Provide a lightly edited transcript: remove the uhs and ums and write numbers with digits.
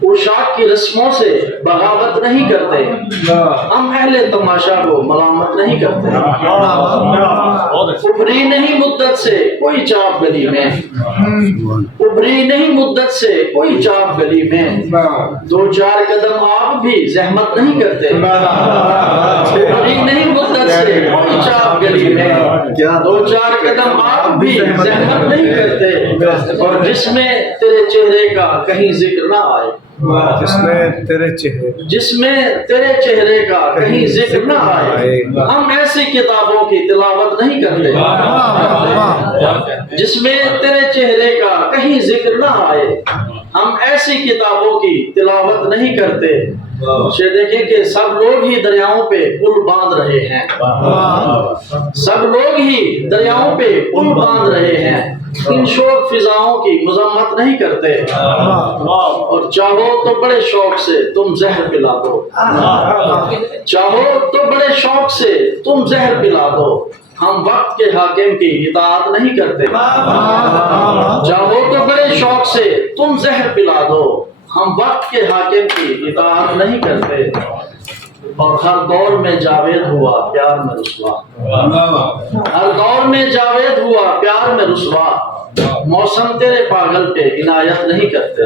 پوشاک کی رسموں سے بغاوت نہیں کرتے، ہم اہل تماشا کو ملامت نہیں کرتے، ابری نہیں مدت سے کوئی چاپ گلی میں، ابری نہیں مدت سے کوئی چاپ گلی میں، دو چار قدم آپ بھی زحمت نہیں کرتے، ابری نہیں مدت سے کوئی چاپ گلی میں، دو چار قدم آپ بھی زحمت نہیں کرتے، اور جس میں تیرے چہرے کا کہیں ذکر نہ آئے، جس میں تیرے چہرے کا کہیں ذکر نہ آئے، ہم ایسی کتابوں کی تلاوت نہیں کرتے، جس میں تیرے چہرے کا کہیں ذکر نہ آئے، ہم ایسی کتابوں کی تلاوت نہیں کرتے۔ دیکھیں کہ سب لوگ ہی دریاؤں پہ پل باندھ رہے ہیں، سب لوگ ہی دریاؤں پہ پل باندھ رہے ہیں، ان شوق فضاؤں کی مذمت نہیں کرتے، اور چاہو تو بڑے شوق سے تم زہر پلا دو، چاہو تو بڑے شوق سے تم زہر پلا دو، ہم وقت کے حاکم کی اطاعت نہیں کرتے، چاہو تو بڑے شوق سے تم زہر پلا دو، ہم وقت کے حاکم کی اطاعت نہیں کرتے، اور ہر دور میں جاوید ہوا پیار میں رسوا، ہر دور میں جاوید ہوا پیار میں رسوا، موسم تیرے پاگل پہ عنایت نہیں کرتے۔